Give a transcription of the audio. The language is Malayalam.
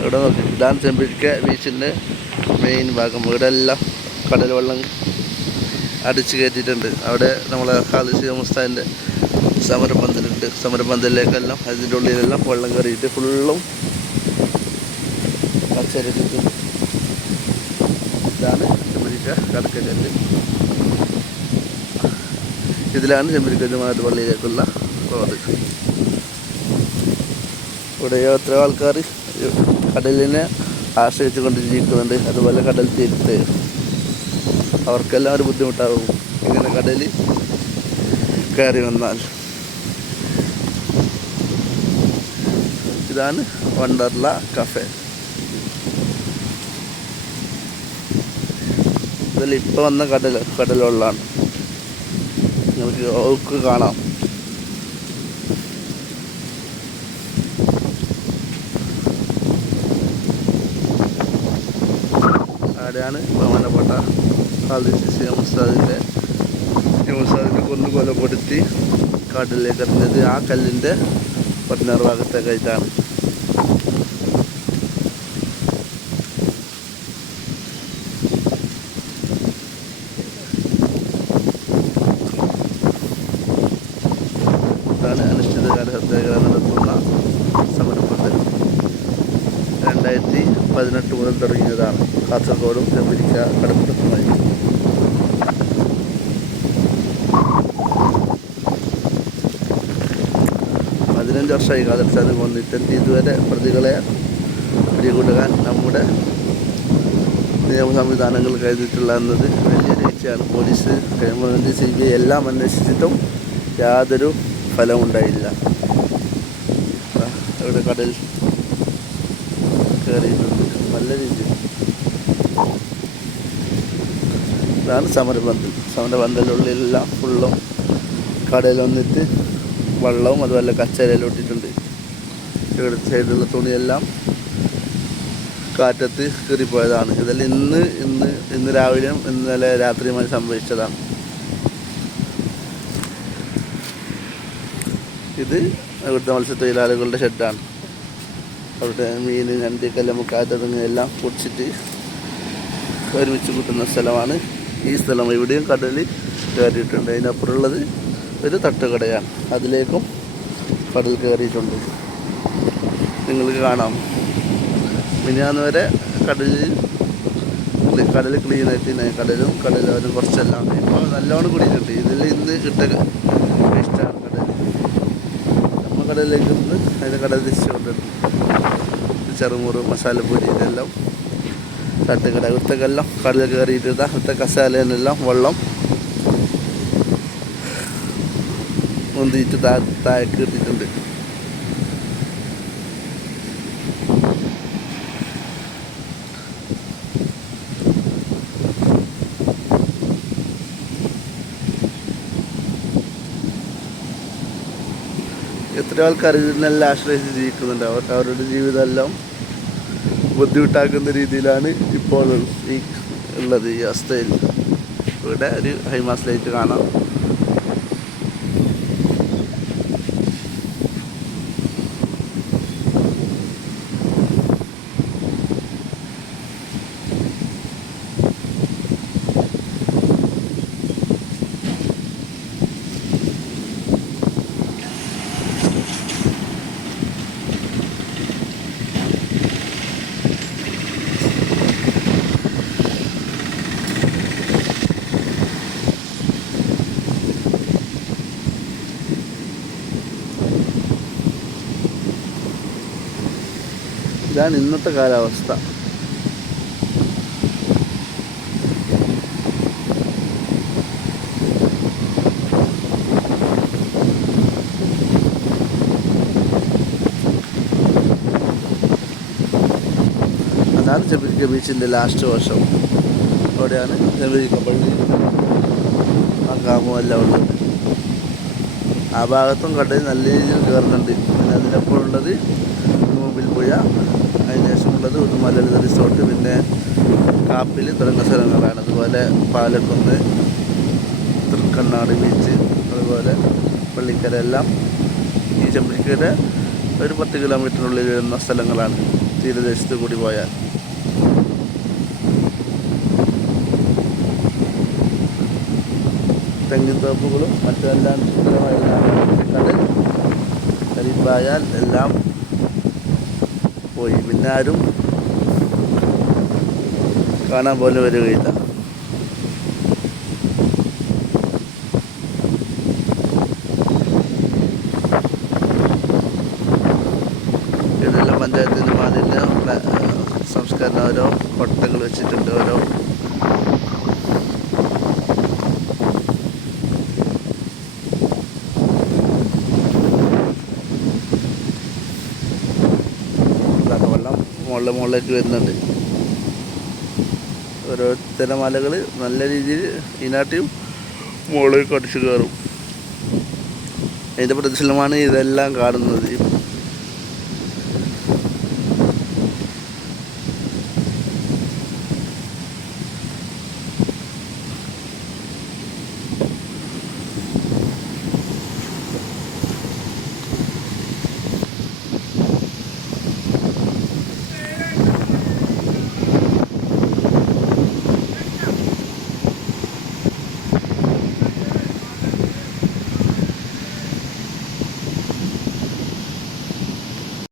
ഇവിടെ നോക്കി. ഇതാണ് ചെമ്പിരിക്ക ബീച്ചിന്റെ മെയിൻ ഭാഗം. ഇവിടെ എല്ലാം കടൽ വെള്ളം അടിച്ചു കയറ്റിയിട്ടുണ്ട്. അവിടെ നമ്മളെ ഖാലിസി മുസ്താന്റെ സമരപന്തലുണ്ട്. സമരപന്തലിലേക്കെല്ലാം അതിന്റെ ഉള്ളിലെല്ലാം വെള്ളം കയറിയിട്ട് ഫുള്ളും പച്ചരക്കിട്ട് ഇതാണ് ചെമ്പരിക്ക കടക്കല്ല് ഇതിലാണ് ചെമ്പരിക്ക ജമാഅത്ത് പള്ളിയിലേക്കുള്ള റോഡ് ഇവിടെ എത്ര ആൾക്കാർ കടലിനെ ആശ്രയിച്ചു കൊണ്ട് ജീവിക്കുന്നുണ്ട്. അതുപോലെ കടൽ തീരത്ത് അവർക്കെല്ലാം ഒരു ബുദ്ധിമുട്ടാകും ഇങ്ങനെ കടലിൽ കയറി വന്നാൽ. ഇതാണ് വണ്ടർല കഫേ. ഇതിൽ ഇപ്പം വന്ന കടൽ കടലുള്ളതാണ് നിങ്ങൾക്ക് ഒക്കെ കാണാം. അവിടെയാണ് ബഹുമാനപ്പെട്ട ഖാലിദ് ഉസ്താദിന്റെ ഉസ്താദിനെ കൊന്നു കൊലപ്പെടുത്തി കാട്ടിലേക്ക് എറിഞ്ഞത് ആ കല്ലിന്റെ പടിഞ്ഞാറ് ഭാഗത്തേക്കായിട്ടാണ് അതാണ് അനിശ്ചിതകാല സത്യാഗ്രഹം നടത്തുന്ന രണ്ടായിരത്തി പതിനെട്ട് മുതൽ തുടങ്ങിയതാണ്. കാസർഗോഡും ചെമ്പിരിക്ക കടപ്പുറത്തുമായി പതിനഞ്ച് വർഷമായി കാതർച്ചാത് കൊന്നിട്ടുണ്ട് ഇതുവരെ പ്രതികളെ പിടികൂടുകാൻ നമ്മുടെ നിയമ സംവിധാനങ്ങൾ കരുതിയിട്ടുള്ള എന്നത് വലിയ വീഴ്ചയാണ്. Police government C B I എല്ലാം അന്വേഷിച്ചിട്ടും യാതൊരു ഫലമുണ്ടായില്ല. ഇവിടെ കടൽ കയറിയിട്ടുണ്ട് നല്ല രീതിയിൽ. ഇതാണ് സമരപന്തൽ സമരപന്തലുള്ളിലെല്ലാം ഫുള്ളും കടയിൽ വന്നിട്ട് വെള്ളവും അതുപോലെ കച്ചരയിലും ഇട്ടിട്ടുണ്ട് ഇവിടെ സൈഡിലുള്ള തുണിയെല്ലാം കാറ്റത്ത് കീറിപ്പോയതാണ്. ഇതെല്ലാം ഇന്ന് ഇന്ന് ഇന്ന് രാവിലെയും ഇന്നലെ രാത്രിയുമായി സംഭവിച്ചതാണ്. ഇത് ഇവിടുത്തെ മത്സ്യത്തൊഴിലാളികളുടെ ഷെഡാണ് അവിടെ മീൻ ഞണ്ടിക്കെല്ലാം മുക്കാറ്റതുങ്ങ എല്ലാം പൊടിച്ചിട്ട് ഒരുമിച്ച് കൂട്ടുന്ന സ്ഥലമാണ്. ഈ സ്ഥലം ഇവിടെയും കടൽ കയറിയിട്ടുണ്ട്. അതിനപ്പുറമുള്ളത് ഒരു തട്ടുകടയാണ്. അതിലേക്കും കടൽ കയറിയിട്ടുണ്ട്. നിങ്ങൾക്ക് കാണാം. മിനിയാന്ന് വരെ കടലിൽ കടൽ ക്ലീൻ ആയിട്ട് കടലും കടലും കുറച്ചെല്ലാം. ഇപ്പോൾ നല്ലോണം കൂടിയിട്ടുണ്ട്. ഇതിൽ ഇന്ന് ഇട്ട കടലിലേക്ക് നിന്ന് അതിന് കടൽ തിരിച്ചു കൊണ്ടിട്ടുണ്ട് ചെറുമുറ് മസാലപ്പൊടി ഇതെല്ലാം. തട്ടുകട ഇവിടുത്തേക്കെല്ലാം കടലിൽ കയറിയിട്ട് ഇവിടുത്തെ കസാലയിലെല്ലാം വെള്ളം മുന്തിയിട്ട് താ താഴേക്ക് ഇട്ടിട്ടുണ്ട് എത്ര ആൾക്കാർ ഇതിനെല്ലാം ആശ്രയിച്ച് ജീവിക്കുന്നുണ്ട്. അവർക്ക് അവരുടെ ജീവിതമെല്ലാം ബുദ്ധിമുട്ടാക്കുന്ന രീതിയിലാണ് ഇപ്പോൾ ഈ ഉള്ളത് ഈ അവസ്ഥയിൽ. ഇവിടെ ഒരു ഹൈമാസ് ലൈറ്റ് കാണാം. ഇതാണ് ഇന്നത്തെ കാലാവസ്ഥ. അതാണ് ചെമ്പരിക്ക ബീച്ചിന്റെ ലാസ്റ്റ് വർഷം അവിടെയാണ് ചെമ്പരിക്ക പള്ളി മക്കാമും എല്ലാം ഉള്ളത്. ആ ഭാഗത്തും കടൽ നല്ല രീതിയിൽ കയറുന്നുണ്ട്. പിന്നെ അതിനപ്പുറം ഉള്ളത് മൂമ്പിൽ പുഴ. ഒരു ഉദുമലളിത റിസോർട്ട് പിന്നെ കാപ്പിൽ തുടങ്ങുന്ന സ്ഥലങ്ങളാണ്. അതുപോലെ പാലക്കുന്ന് തൃക്കണ്ണാട് ബീച്ച് അതുപോലെ പള്ളിക്കര എല്ലാം ഈ ചെമ്പരിക്കയുടെ ഒരു പത്ത് കിലോമീറ്ററിനുള്ളിൽ വരുന്ന സ്ഥലങ്ങളാണ് തീരദേശത്ത് കൂടി പോയാൽ. തെങ്ങിൻ തോപ്പുകളും മറ്റെല്ലാം സുന്ദരമായ കടൽ. കരിപ്പായാൽ എല്ലാം പോയി. പിന്നെ ആരും കാണാൻ പോലും വരികയില്ല. ഇതെല്ലാം പഞ്ചായത്തിന്റെ പ്ല- സംസ്കരണ ഓരോ കൊട്ടകൾ വെച്ചിട്ടുണ്ട് ഓരോ മുകളിൽ മുകളിലേക്ക് വരുന്നുണ്ട്. ഓരോ മലകൾ നല്ല രീതിയിൽ ഇതിനാട്ടിയും മുകളിലേക്ക് അടിച്ചു കയറും. അതിന്റെ പ്രതിഫലമാണ് ഇതെല്ലാം കാണുന്നത്.